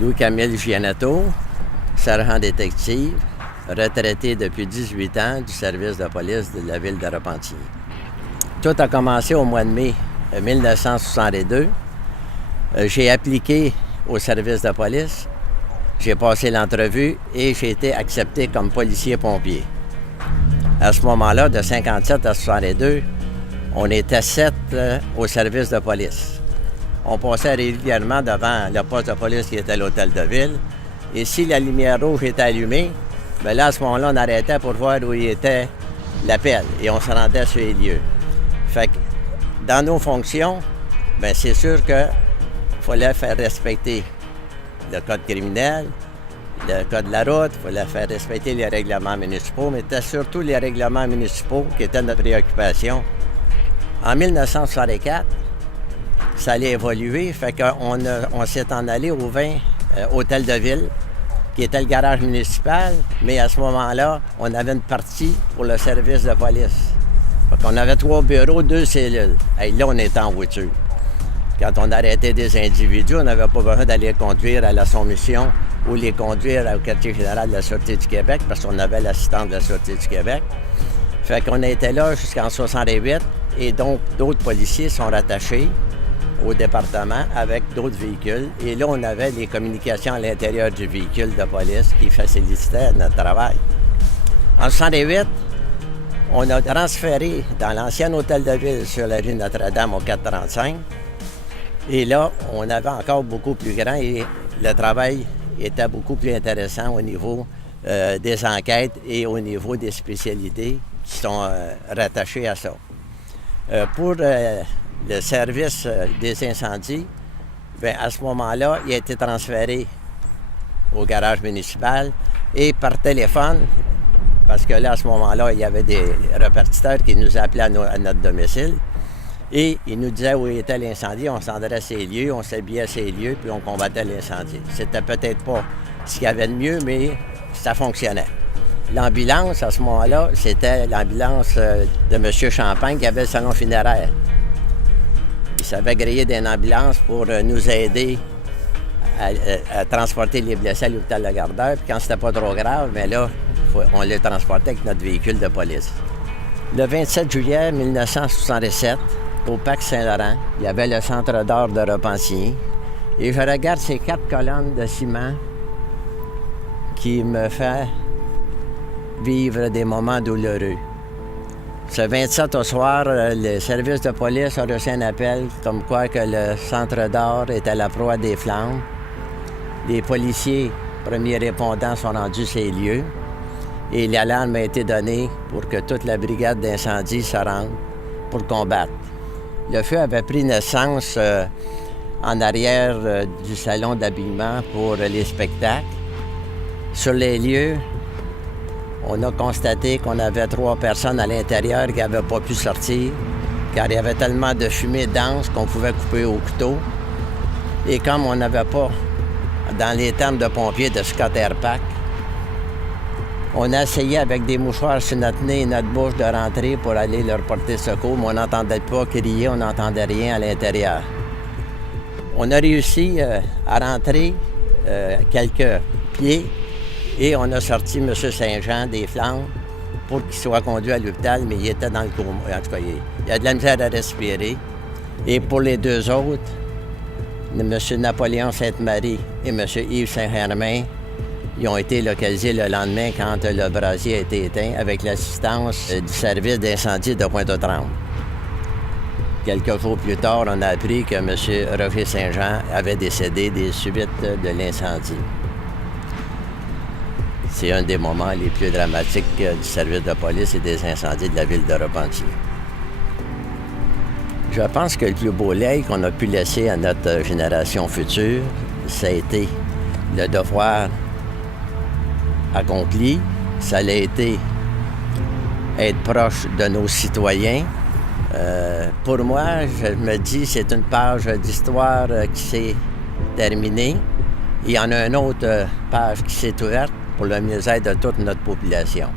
Louis-Camille Giannotto, sergent détective, retraité depuis 18 ans du service de police de la ville de Repentigny. Tout a commencé au mois de mai 1962. J'ai appliqué au service de police, j'ai passé l'entrevue et j'ai été accepté comme policier-pompier. À ce moment-là, de 57 à 62, on était 7 au service de police. On passait régulièrement devant le poste de police qui était à l'hôtel de ville. Et si la lumière rouge était allumée, bien là, à ce moment-là, on arrêtait pour voir où il était l'appel et on se rendait sur les lieux. Fait que dans nos fonctions, bien c'est sûr qu'il fallait faire respecter le code criminel, le code de la route, il fallait faire respecter les règlements municipaux, mais c'était surtout les règlements municipaux qui étaient notre préoccupation. En 1964, ça allait évoluer, fait qu'on s'est en allé au 20 Hôtel de Ville, qui était le garage municipal, mais à ce moment-là, on avait une partie pour le service de police. Fait qu'on avait 3 bureaux, 2 cellules. Et là, on était en voiture. Quand on arrêtait des individus, on n'avait pas besoin d'aller les conduire à la Somme-Mission ou les conduire au quartier général de la Sûreté du Québec, parce qu'on avait l'assistance de la Sûreté du Québec. Fait qu'on était là jusqu'en 68, et donc d'autres policiers sont rattachés au département avec d'autres véhicules. Et là, on avait les communications à l'intérieur du véhicule de police qui facilitaient notre travail. En 68, on a transféré dans l'ancien hôtel de ville sur la rue Notre-Dame au 435. Et là, on avait encore beaucoup plus grand et le travail était beaucoup plus intéressant au niveau des enquêtes et au niveau des spécialités qui sont rattachées à ça. Pour le service des incendies, bien, à ce moment-là, il a été transféré au garage municipal et par téléphone, parce que là, à ce moment-là, il y avait des répartiteurs qui nous appelaient à notre domicile et ils nous disaient où était l'incendie, on s'en allait à ces lieux, on s'habillait à ces lieux, puis on combattait l'incendie. C'était peut-être pas ce qu'il y avait de mieux, mais ça fonctionnait. L'ambulance, à ce moment-là, c'était l'ambulance de M. Champagne qui avait le salon funéraire. Il s'avait grillé d'une ambulance pour nous aider à transporter les blessés à l'hôpital de Gardeur. Puis quand c'était pas trop grave, mais là, on les transportait avec notre véhicule de police. Le 27 juillet 1967, au Parc Saint-Laurent, il y avait le Centre d'art de Repentigny. Et je regarde ces 4 colonnes de ciment qui me font vivre des moments douloureux. Ce 27 au soir, le service de police a reçu un appel comme quoi que le centre d'art était à la proie des flammes. Les policiers, premiers répondants, sont rendus ces lieux et l'alarme a été donnée pour que toute la brigade d'incendie se rende pour combattre. Le feu avait pris naissance en arrière du salon d'habillement pour les spectacles. Sur les lieux, on a constaté qu'on avait 3 personnes à l'intérieur qui n'avaient pas pu sortir, car il y avait tellement de fumée dense qu'on pouvait couper au couteau. Et comme on n'avait pas, dans les termes de pompiers, de Scott Air Pack, on a essayé avec des mouchoirs sur notre nez et notre bouche de rentrer pour aller leur porter secours, mais on n'entendait pas crier, on n'entendait rien à l'intérieur. On a réussi à rentrer quelques pieds. Et on a sorti M. Saint-Jean des Flammes pour qu'il soit conduit à l'hôpital, mais il était dans le coma. En tout cas, il a de la misère à respirer. Et pour les 2 autres, M. Napoléon Sainte-Marie et M. Yves Saint-Germain, ils ont été localisés le lendemain quand le brasier a été éteint avec l'assistance du service d'incendie de Pointe-aux-Trembles. Quelques jours plus tard, on a appris que M. Roger Saint-Jean avait décédé des suites de l'incendie. C'est un des moments les plus dramatiques du service de police et des incendies de la ville de Repentigny. Je pense que le plus beau legs qu'on a pu laisser à notre génération future, ça a été le devoir accompli. Ça a été être proche de nos citoyens. Pour moi, je me dis c'est une page d'histoire qui s'est terminée. Il y en a une autre page qui s'est ouverte pour le mieux-être de toute notre population.